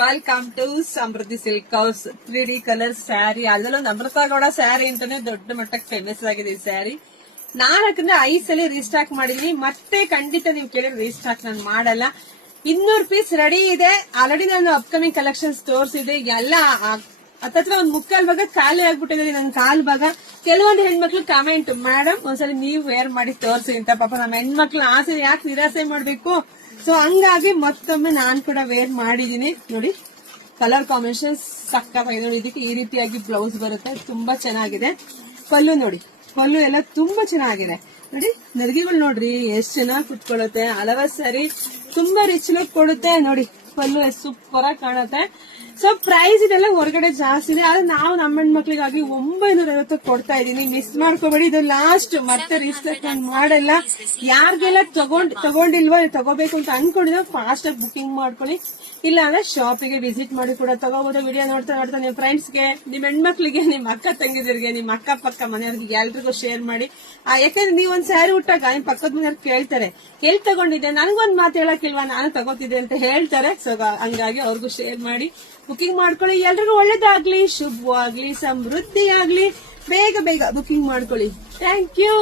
Welcome to Samriddhi silk house 3D colour sari. ಅದರಲ್ಲೂ ನಮ್ರತಾಗೌಡ ಸ್ಯಾರಿ ಅಂತಾನೆ ದೊಡ್ಡ ಮಟ್ಟಕ್ಕೆ ಫೇಮಸ್ ಆಗಿದೆ ಈ ಸ್ಯಾರಿ. ನಾಲ್ಕರಿಂದ 5 ಸಲ ರೀಸ್ಟಾಕ್ ಮಾಡಿದೀನಿ. ಮತ್ತೆ ಖಂಡಿತ ನೀವು ಕೇಳಿದ್ರೆ ರೀಸ್ಟಾಕ್ ನಾನು ಮಾಡಲ್ಲ. 200 ಪೀಸ್ ರೆಡಿ ಇದೆ. ಆಲ್ರೆಡಿ ನಾನು ಅಪ್ಕಮಿಂಗ್ ಕಲೆಕ್ಷನ್ಸ್ ತೋರಿಸಿದೆ. ಎಲ್ಲ ಹತ್ತತ್ರ ಒಂದ್ ಮುಕ್ಕಾಲ್ ಭಾಗ ಖಾಲಿ ಆಗ್ಬಿಟ್ಟಿದೆ. ನನ್ ಕಾಲ್ ಭಾಗ ಕೆಲವೊಂದು ಹೆಣ್ಮಕ್ಳು ಕಮೆಂಟ್, ಮೇಡಮ್ ಒಂದ್ಸಲಿ ನೀವು ವೇರ್ ಮಾಡಿ ತೋರಿಸಿ ಅಂತ. ಪಾಪ ನಮ್ಮ ಹೆಣ್ಮಕ್ಳು ಆಸೆ ಯಾಕೆ ನಿರಾಸೆ ಮಾಡ್ಬೇಕು? ಸೊ ಹಂಗಾಗಿ ಮತ್ತೊಮ್ಮೆ ನಾನ್ ಕೂಡ ವೇರ್ ಮಾಡಿದೀನಿ. ನೋಡಿ ಕಲರ್ ಕಾಂಬಿನೇಷನ್ ಸಕ್ಕತ್ತಾಗಿದೆ. ನೋಡಿ ಇದಕ್ಕೆ ಈ ರೀತಿಯಾಗಿ ಬ್ಲೌಸ್ ಬರುತ್ತೆ, ತುಂಬಾ ಚೆನ್ನಾಗಿದೆ. ಪಲ್ಲು ನೋಡಿ, ಪಲ್ಲು ಎಲ್ಲ ತುಂಬಾ ಚೆನ್ನಾಗಿದೆ. ನೋಡಿ ನರ್ಗಿಗಳು ನೋಡ್ರಿ ಎಷ್ಟ್ ಚೆನ್ನಾಗಿ ಕುತ್ಕೊಳ್ಳುತ್ತೆ. ಹಲವಾರು ಸ್ಯಾರಿ ತುಂಬಾ ರಿಚ್ ಲುಕ್ ಕೊಡುತ್ತೆ. ನೋಡಿ ಪಲ್ಲು ಎಷ್ಟು ಸೂಪರ್ ಆಗಿ ಕಾಣುತ್ತೆ. ಸೊ ಪ್ರೈಸ್ ಇದೆಲ್ಲ ಹೊರಗಡೆ ಜಾಸ್ತಿ ಇದೆ, ಆದ್ರೆ ನಾವು ನಮ್ಮ ಹೆಣ್ಮಕ್ಳಿಗಾಗಿ 950 ಕೊಡ್ತಾ ಇದೀನಿ. ಮಿಸ್ ಮಾಡ್ಕೋಬೇಡಿ, ಇದು ಲಾಸ್ಟ್. ಮತ್ತೆ ರೀಸ್ಟಾಕ್ ಮಾಡಲ್ಲ. ಯಾರಿಗೆಲ್ಲ ತಗೊಂಡಿಲ್ವೋ ತಗೋಬೇಕು ಅಂತ ಅನ್ಕೊಂಡಿದ್ರೆ ಫಾಸ್ಟ್ ಆಗಿ ಬುಕಿಂಗ್ ಮಾಡ್ಕೊಳ್ಳಿ. ಇಲ್ಲ ಅಂದ್ರೆ ಶಾಪಿಗೆ ವಿಸಿಟ್ ಮಾಡಿ ಕೂಡ ತಗೋಬಹುದು. ವಿಡಿಯೋ ನೋಡ್ತಾ ನೋಡ್ತಾ ನಿಮ್ಮ ಫ್ರೆಂಡ್ಸ್ಗೆ, ನಿಮ್ಮ ಹೆಣ್ಮಕ್ಳಿಗೆ, ನಿಮ್ಮ ಅಕ್ಕ ತಂಗಿದಿರಿಗೆ, ನಿಮ್ಮ ಅಕ್ಕ ಪಕ್ಕ ಮನೆಯವ್ರಿಗೆ ಎಲ್ರಿಗೂ ಶೇರ್ ಮಾಡಿ. ಯಾಕಂದ್ರೆ ನೀವ್ ಒಂದ್ ಸ್ಯಾರಿ ಉಟ್ಟಾಗ ನಿಮ್ ಪಕ್ಕದ ಮನೆಯವ್ರು ಕೇಳ್ತಾರೆ, ಎಲ್ಲಿ ತಗೊಂಡಿದ್ದೆ, ನನಗೊಂದ್ ಮಾತು ಹೇಳಕ್ಕಿಲ್ವಾ, ನಾನು ತಗೋತಿದ್ದೆ ಅಂತ ಹೇಳ್ತಾರೆ. ಸೊ ಹಂಗಾಗಿ ಅವ್ರಿಗೂ ಶೇರ್ ಮಾಡಿ ಬುಕಿಂಗ್ ಮಾಡ್ಕೊಳ್ಳಿ. ಎಲ್ರಿಗೂ ಒಳ್ಳೇದಾಗ್ಲಿ, ಶುಭವಾಗ್ಲಿ, ಸಮೃದ್ಧಿ ಆಗ್ಲಿ. ಬೇಗ ಬೇಗ ಬುಕಿಂಗ್ ಮಾಡ್ಕೊಳ್ಳಿ. Thank you.